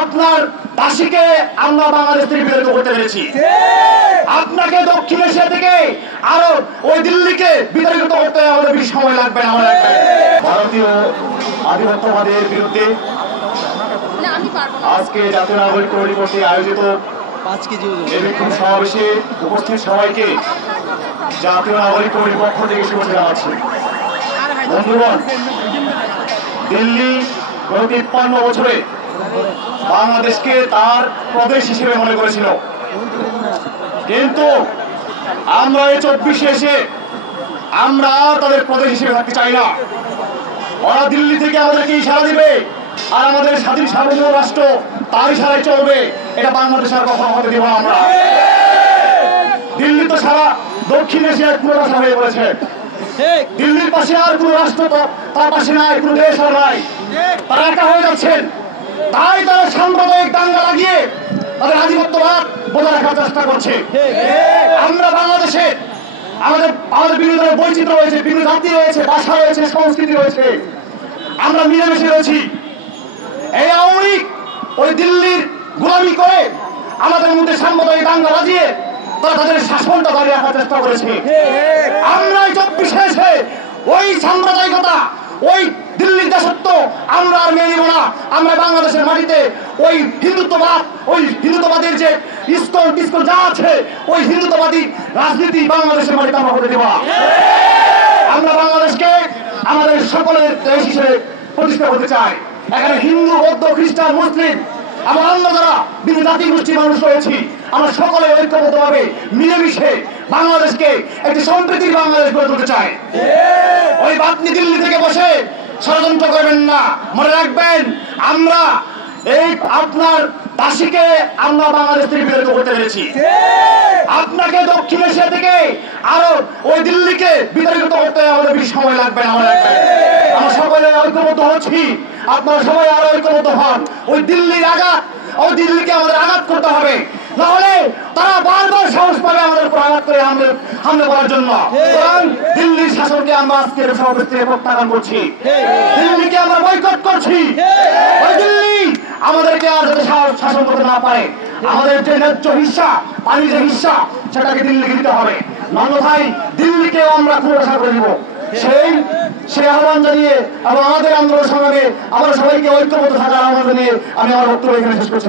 আপনার দাসীকে আমরা বাংলাদেশ থেকে বিতাড়িত করতে পেরেছি। আপনাকে দক্ষিণ এশিয়া থেকে আরো ওই দিল্লিকে বিতাড়িত করতে আমাদের বেশি সময় লাগবে না। ভারতীয় আধিপত্যবাদের বিরুদ্ধে আজকে জাতীয় নাগরিক কমিটি কর্তৃক আয়োজিত এই বিক্ষোভ সমাবেশে উপস্থিত সবাইকে জাতীয় নাগরিক কমিটির পক্ষ থেকে শুভেচ্ছা জানাচ্ছি। বন্ধুগণ, দিল্লি গত 53 বছরে বাংলাদেশকে তার প্রদেশ হিসেবে মনে করেছিল, কিন্তু আমরা এই 24-এ এসে আমরা তাদের প্রদেশ হিসেবে থাকতে চাই না। ওরা দিল্লি থেকে আমাদেরকে ইশারা দিবে আর আমাদের স্বাধীন সার্বভৌম রাষ্ট্র তার ইশারায় চলবে, এটা বাংলাদেশ আর কখনো হতে দিব না আমরা। দিল্লি তো সারা দক্ষিণ এশিয়ার পুনরাশা হয়ে পড়েছে। দিল্লির পাশে আর কোন রাষ্ট্র তার পাশে নাই, কোন দেশ আর নাই, তারা একা হয়ে যাচ্ছেন। তাই তারা সাম্প্রদায়িক দাঙ্গা লাগিয়ে তাদের আধিপত্যবাদ বজায় রাখার চেষ্টা করছে। আমরা বাংলাদেশে আমাদের বিভিন্ন বৈচিত্র্য রয়েছে, বিভিন্ন জাতি রয়েছে, ভাষা রয়েছে, সংস্কৃতি রয়েছে, আমরা মিলেমিশে রয়েছি। এই আওয়ামী লীগ ওই দিল্লির গোলামি করে আমাদের মধ্যে সাম্প্রদায়িক দাঙ্গা বাজিয়ে তারা তাদের শাসনটা ধরে রাখার চেষ্টা করেছে। আমরা 24-এ এসে ওই সাম্প্রদায়িকতা, ওই দিল্লির দাসত্ব আমরা আর মেনে নিব না। আমরা বাংলাদেশের মাটিতে ওই হিন্দুত্ববাদের যে ইস্কন যা আছে, ওই হিন্দুত্ববাদী রাজনীতি বাংলাদেশের মাটিতে আমরা হতে দেব না। আমরা বাংলাদেশকে আমাদের সকলের দেশ হিসেবে প্রতিষ্ঠা করতে চাই। এখানে হিন্দু, বৌদ্ধ, খ্রিস্টান, মুসলিম এবং অন্য যারা বিভিন্ন জাতি গোষ্ঠীর মানুষ রয়েছি, আমরা সকলে ঐক্যবদ্ধভাবে মিলেমিশে বাংলাদেশকে একটি সম্প্রীতির বাংলাদেশ গড়ে তুলতে চাই। ওই আপনি দিল্লি থেকে বসে ষড়যন্ত্র করবেন না। মনে রাখবেন, আমরা এই আপনার দাসীকে আমরা বাংলাদেশ থেকে বিতাড়িত করতে পেরেছি। আপনাকে দক্ষিণ এশিয়া থেকে আরো ওই দিল্লিকে বিতাড়িত করতে আমাদের বেশি সময় লাগবে না। আমরা সকলে ঐক্যবদ্ধ হচ্ছি, আপনারা সবাই আরো ঐক্যবদ্ধ হন। ওই দিল্লিকে আমাদের আঘাত করতে হবে, নাহলে তারা বারবার সাহস পাবে আমাদের উপর আঘাত করে হামলা করার জন্য। দিল্লির শাসনকে আমরা আজকের সমাবেশ থেকে প্রত্যাখ্যান করছি, দিল্লিকে আমরা বয়কট করছি। ওই দিল্লি আমাদেরকে আর যাতে শাসন করতে না পারে, আমাদের যে ন্যায্য হিস্সা, পানির যে হিস্সা, সেটাকে দিল্লিকে দিতে হবে, অন্যথায় দিল্লিকেও আমরা পুনরাশা করে দিব। সেই আহ্বান জানিয়ে এবং আমাদের আন্দোলন সংগ্রামে আমরা সবাইকে ঐক্যবদ্ধ থাকার আহ্বান জানিয়ে আমি আমার বক্তব্য এখানে শেষ করছি।